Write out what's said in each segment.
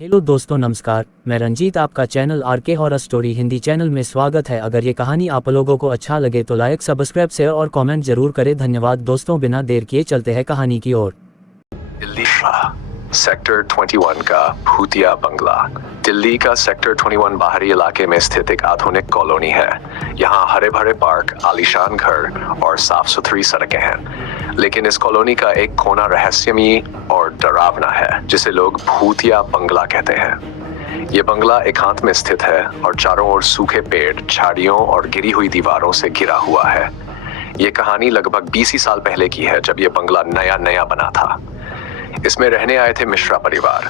Hello दोस्तों, नमस्कार। मैं रंजीत, आपका channel RK horror story Hindi channel में स्वागत है। अगर ये कहानी आप लोगों को अच्छा लगे तो लाइक, सब्सक्राइब, शेयर और कमेंट जरूर करें। धन्यवाद दोस्तों। बिना देर किए चलते हैं कहानी की ओर। दिल्ली सेक्टर 21 का भूतिया बंगला। दिल्ली का सेक्टर 21 बाहरी इलाके में स्थित एक आधुनिक कॉलोनी है। यहाँ हरे भरे पार्क, आलीशान घर और साफ सुथरी सड़कें हैं। लेकिन इस कॉलोनी का एक कोना रहस्यमयी और डरावना है, जिसे लोग भूतिया बंगला कहते हैं। ये बंगला एकांत में स्थित है और चारों ओर सूखे पेड़, झाड़ियों और गिरी हुई दीवारों से घिरा हुआ है। ये कहानी लगभग 20 ही साल पहले की है, जब ये बंगला नया नया बना था। इसमें रहने आए थे मिश्रा परिवार।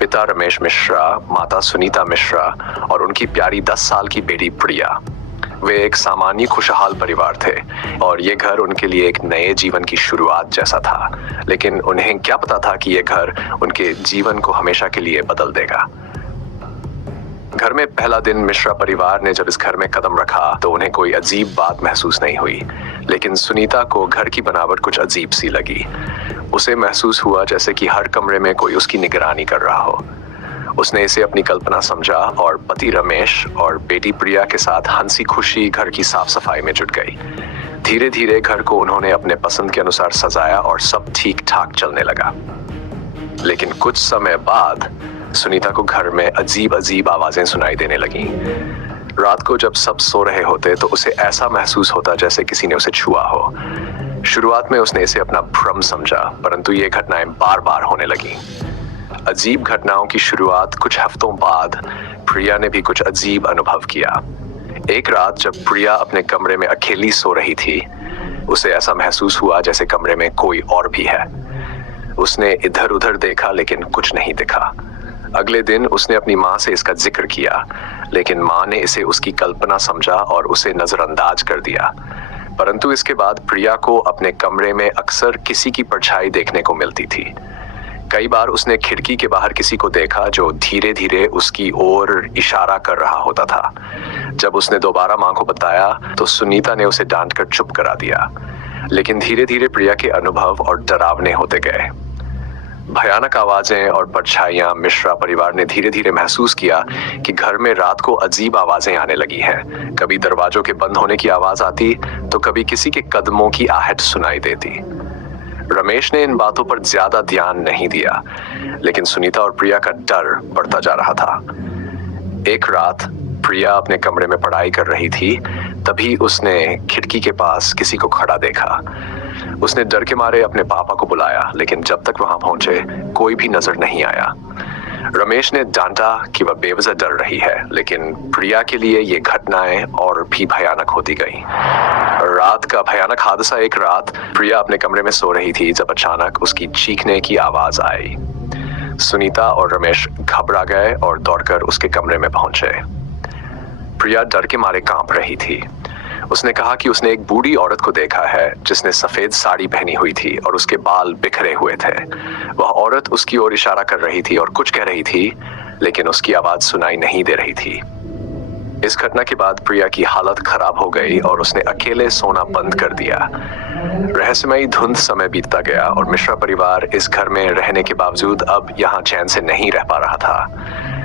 पिता रमेश मिश्रा, माता सुनीता मिश्रा और उनकी प्यारी 10 साल की बेटी प्रिया। वे एक सामान्य खुशहाल परिवार थे और ये घर उनके लिए एक नए जीवन की शुरुआत जैसा था। लेकिन उन्हें क्या पता था कि ये घर उनके जीवन को हमेशा के लिए बदल देगा। घर में पहला दिन मिश्रा परिवार ने जब इस घर में कदम रखा तो उन्हें कोई अजीब बात महसूस नहीं हुई। लेकिन सुनीता को घर की बनावट कुछ अजीब सी लगी। उसे महसूस हुआ जैसे कि हर कमरे में कोई उसकी निगरानी कर रहा हो। उसने इसे अपनी कल्पना समझा और पति रमेश और बेटी प्रिया के साथ हंसी खुशी घर की साफ सफाई में जुट गई। धीरे धीरे घर को उन्होंने अपने पसंद के अनुसार सजाया और सब ठीक ठाक चलने लगा। लेकिन कुछ समय बाद सुनीता को घर में अजीब अजीब आवाजें सुनाई देने लगीं। रात को जब सब सो रहे होते तो उसे ऐसा महसूस होता जैसे किसी ने उसे छुआ हो। शुरुआत में उसने इसे अपना भ्रम समझा, परंतु ये घटनाएं बार बार होने लगीं। अजीब घटनाओं की शुरुआत कुछ हफ्तों बाद प्रिया ने भी कुछ अजीब अनुभव किया। एक रात जब प्रिया अपने कमरे में अकेली सो रही थी, उसे ऐसा महसूस हुआ जैसे कमरे में कोई और भी है। उसने इधर उधर देखा लेकिन कुछ नहीं दिखा। अगले दिन उसने अपनी माँ से इसका जिक्र किया, लेकिन माँ ने इसे उसकी कल्पना समझा और उसे नजरअंदाज कर दिया। परंतु इसके बाद प्रिया को अपने कमरे में अक्सर किसी की परछाई देखने को मिलती थी। कई बार उसने खिड़की के बाहर किसी को देखा जो धीरे धीरे उसकी ओर इशारा कर रहा होता था। जब उसने दोबारा माँ को बताया तो सुनीता ने उसे डांटकर चुप करा दिया। लेकिन धीरे धीरे प्रिया के अनुभव और डरावने होते गए। भयानक आवाजें और परछाइयां। मिश्रा परिवार ने धीरे धीरे महसूस किया कि घर में रात को अजीब आवाजें आने लगी हैं। कभी दरवाजों के बंद होने की आवाज आती तो कभी किसी के कदमों की आहट सुनाई देती। रमेश ने इन बातों पर ज्यादा ध्यान नहीं दिया, लेकिन सुनीता और प्रिया का डर बढ़ता जा रहा था। एक रात प्रिया अपने कमरे में पढ़ाई कर रही थी, तभी उसने खिड़की के पास किसी को खड़ा देखा। उसने डर के मारे अपने पापा को बुलाया, लेकिन जब तक वहां पहुंचे कोई भी नजर नहीं आया। रमेश ने डांटा कि वह बेवजह डर रही है, लेकिन प्रिया के लिए ये घटनाएं और भी भयानक होती गईं। रात का भयानक हादसा। एक रात प्रिया अपने कमरे में सो रही थी जब अचानक उसकी चीखने की आवाज आई। सुनीता और रमेश घबरा गए और दौड़कर उसके कमरे में पहुंचे। प्रिया डर के मारे कांप रही थी। उसने कहा कि उसने एक बूढ़ी औरत को देखा है जिसने सफेद साड़ी पहनी हुई थी और उसके बाल बिखरे हुए थे। वह औरत उसकी ओर इशारा कर रही थी और कुछ कह रही थी, लेकिन उसकी आवाज सुनाई नहीं दे रही थी। इस घटना के बाद प्रिया की हालत खराब हो गई और उसने अकेले सोना बंद कर दिया। रहस्यमयी धुंध समय बीतता गया और मिश्रा परिवार इस घर में रहने के बावजूद अब यहाँ चैन से नहीं रह पा रहा था।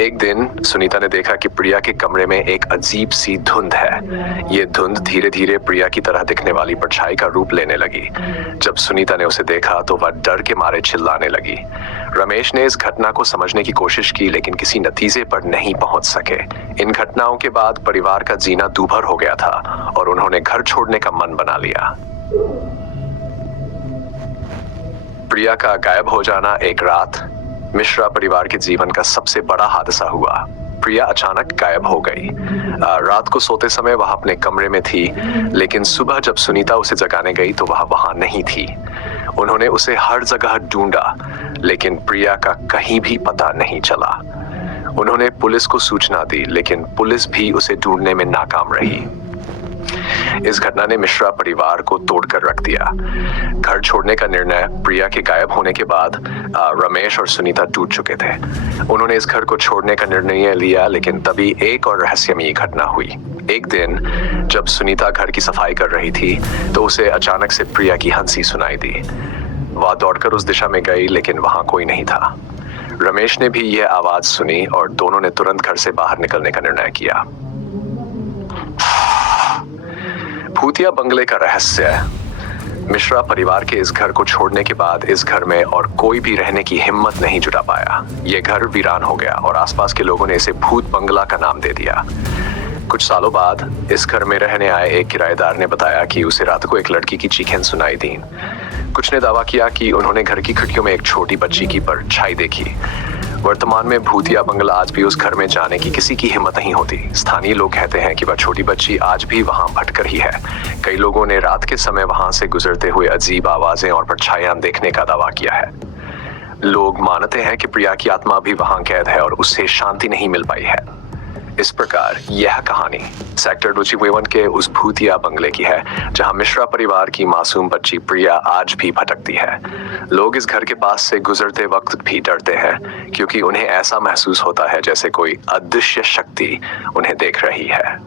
एक दिन सुनीता ने देखा कि प्रिया के कमरे में एक अजीब सी धुंध है। ये धुंध धीरे धीरे प्रिया की तरह दिखने वाली परछाई का रूप लेने लगी। जब सुनीता ने उसे देखा तो वह डर के मारे चिल्लाने लगी। रमेश ने इस घटना को समझने की कोशिश की, लेकिन किसी नतीजे पर नहीं पहुंच सके। इन घटनाओं के बाद परिवार का जीना दूभर हो गया था और उन्होंने घर छोड़ने का मन बना लिया। प्रिया का गायब हो जाना। एक रात मिश्रा परिवार के जीवन का सबसे बड़ा हादसा हुआ। प्रिया अचानक गायब हो गई। रात को सोते समय वह अपने कमरे में थी, लेकिन सुबह जब सुनीता उसे जगाने गई तो वह वहां नहीं थी। उन्होंने उसे हर जगह ढूंढा, लेकिन प्रिया का कहीं भी पता नहीं चला। उन्होंने पुलिस को सूचना दी, लेकिन पुलिस भी उसे ढूंढने में नाकाम रही। इस घटना ने मिश्रा परिवार को तोड़कर रख दिया। घर छोड़ने का निर्णय प्रिया के गायब होने के बाद रमेश और सुनीता टूट चुके थे। उन्होंने इस घर को छोड़ने का निर्णय लिया, लेकिन तभी एक और रहस्यमयी घटना हुई। एक दिन जब सुनीता घर की सफाई कर रही थी तो उसे अचानक से प्रिया की हंसी सुनाई दी। वह दौड़कर उस दिशा में गई, लेकिन वहां कोई नहीं था। रमेश ने भी यह आवाज सुनी और दोनों ने तुरंत घर से बाहर निकलने का निर्णय किया। भूतिया बंगले का रहस्य। मिश्रा परिवार के इस घर को छोड़ने के बाद इस घर में और कोई भी रहने की हिम्मत नहीं जुटा पाया। यह घर वीरान हो गया और आसपास के लोगों ने इसे भूत बंगला का नाम दे दिया। कुछ सालों बाद इस घर में रहने आए एक किराएदार ने बताया कि उसे रात को एक लड़की की चीखें सुनाई दी। कुछ ने दावा किया कि उन्होंने घर की खिड़कियों में एक छोटी बच्ची की परछाई देखी। वर्तमान में भूतिया बंगला आज भी उस घर में जाने की किसी की हिम्मत नहीं होती। स्थानीय लोग कहते हैं कि वह छोटी बच्ची आज भी वहां भटक रही है। कई लोगों ने रात के समय वहां से गुजरते हुए अजीब आवाजें और परछाइयां देखने का दावा किया है। लोग मानते हैं कि प्रिया की आत्मा भी वहां कैद है और उससे शांति नहीं मिल पाई है। इस प्रकार यह कहानी सेक्टर 251 के उस भूतिया बंगले की है जहां मिश्रा परिवार की मासूम बच्ची प्रिया आज भी भटकती है। लोग इस घर के पास से गुजरते वक्त भी डरते हैं क्योंकि उन्हें ऐसा महसूस होता है जैसे कोई अदृश्य शक्ति उन्हें देख रही है।